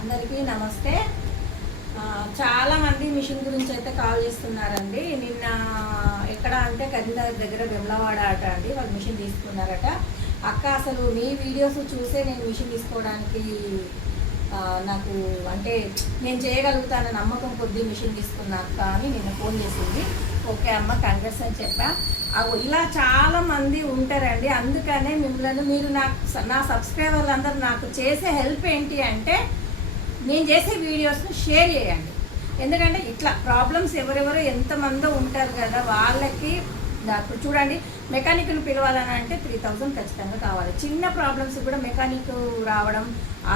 అందరికీ నమస్తే. చాలా మంది మిషన్ గురించి అయితే కాల్ చేస్తున్నారండి. నిన్న ఎక్కడ అంటే కరీంనగర్ దగ్గర వెమ్లవాడ ఆట అండి, వాళ్ళు మిషన్ తీసుకున్నారట. అక్క అసలు మీ వీడియోస్ చూసే నేను మిషన్ తీసుకోవడానికి నాకు అంటే నేను చేయగలుగుతాను నమ్మకం కొద్దీ మిషన్ తీసుకున్నా అక్క అని నిన్న ఫోన్ చేసింది. ఓకే అమ్మ, కంగ్రెస్ అని చెప్పా. ఇలా చాలామంది ఉంటారండి. అందుకనే మిమ్మల్ని మీరు నా సబ్స్క్రైబర్లు అందరూ నాకు చేసే హెల్ప్ ఏంటి అంటే, నేను చేసే వీడియోస్ని షేర్ చేయండి. ఎందుకంటే ఇట్లా ప్రాబ్లమ్స్ ఎవరెవరో ఎంతమందో ఉంటారు కదా, వాళ్ళకి ఇప్పుడు చూడండి, మెకానిక్ను పిలవాలని అంటే 3000 ఖచ్చితంగా కావాలి. చిన్న ప్రాబ్లమ్స్ కూడా మెకానిక్ రావడం,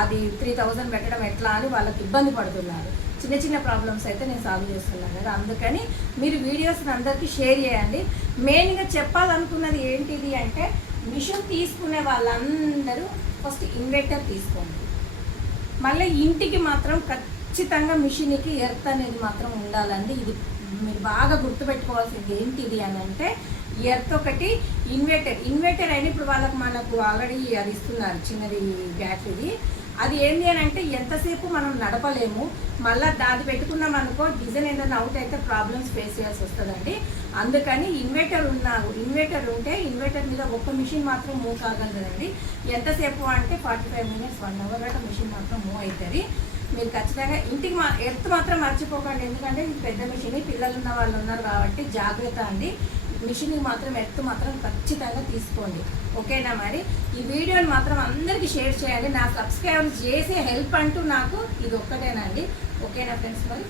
అది 3000 పెట్టడం ఎట్లా అని వాళ్ళకి ఇబ్బంది పడుతున్నారు. చిన్న చిన్న ప్రాబ్లమ్స్ అయితే నేను సాల్వ్ చేస్తున్నాను కదా, అందుకని మీరు వీడియోస్ని అందరికీ షేర్ చేయండి. మెయిన్గా చెప్పాలనుకున్నది ఏంటిది అంటే, మిషన్ తీసుకునే వాళ్ళందరూ ఫస్ట్ ఇన్వర్టర్ తీసుకోండి. మళ్ళీ ఇంటికి మాత్రం ఖచ్చితంగా మిషన్కి ఎర్త్ అనేది మాత్రం ఉండాలండి. ఇది మీరు బాగా గుర్తుపెట్టుకోవాల్సింది ఏంటిది అని అంటే, ఎర్త్ ఒకటి, ఇన్వర్టర్ అయినా ఇప్పుడు మనకు ఆల్రెడీ అది ఇస్తున్నారు చిన్నది బ్యాటరీది. అది ఏంటి అని అంటే ఎంతసేపు మనం నడపలేము. మళ్ళీ దాది పెట్టుకున్నాం అనుకో, డిజైన్ ఏదైనా అవుట్ అయితే ప్రాబ్లమ్స్ ఫేస్ చేయాల్సి వస్తుందండి. అందుకని ఇన్వర్టర్ ఉంటే ఇన్వర్టర్ మీద ఒక్క మిషన్ మాత్రం మూవ్ కాగలదండి. ఎంతసేపు అంటే 45 minutes 1 hour గట్రా మిషన్ మాత్రం మూవ్ అవుతుంది. మీరు ఖచ్చితంగా ఇంటికి ఎర్త్ మాత్రం మర్చిపోకండి. ఎందుకంటే ఇది పెద్ద మిషన్, పిల్లలు ఉన్న వాళ్ళు ఉన్నారు కాబట్టి జాగ్రత్త అండి. మిషన్కి మాత్రం ఎర్త్ మాత్రం ఖచ్చితంగా తీసుకోండి. ఓకేనా? మరి ఈ వీడియోని మాత్రం అందరికీ షేర్ చేయండి. నా సబ్స్క్రైబర్స్ చేసే హెల్ప్ అంటూ నాకు ఇది ఒక్కటేనండి. ఓకేనా ఫ్రెండ్స్? మరి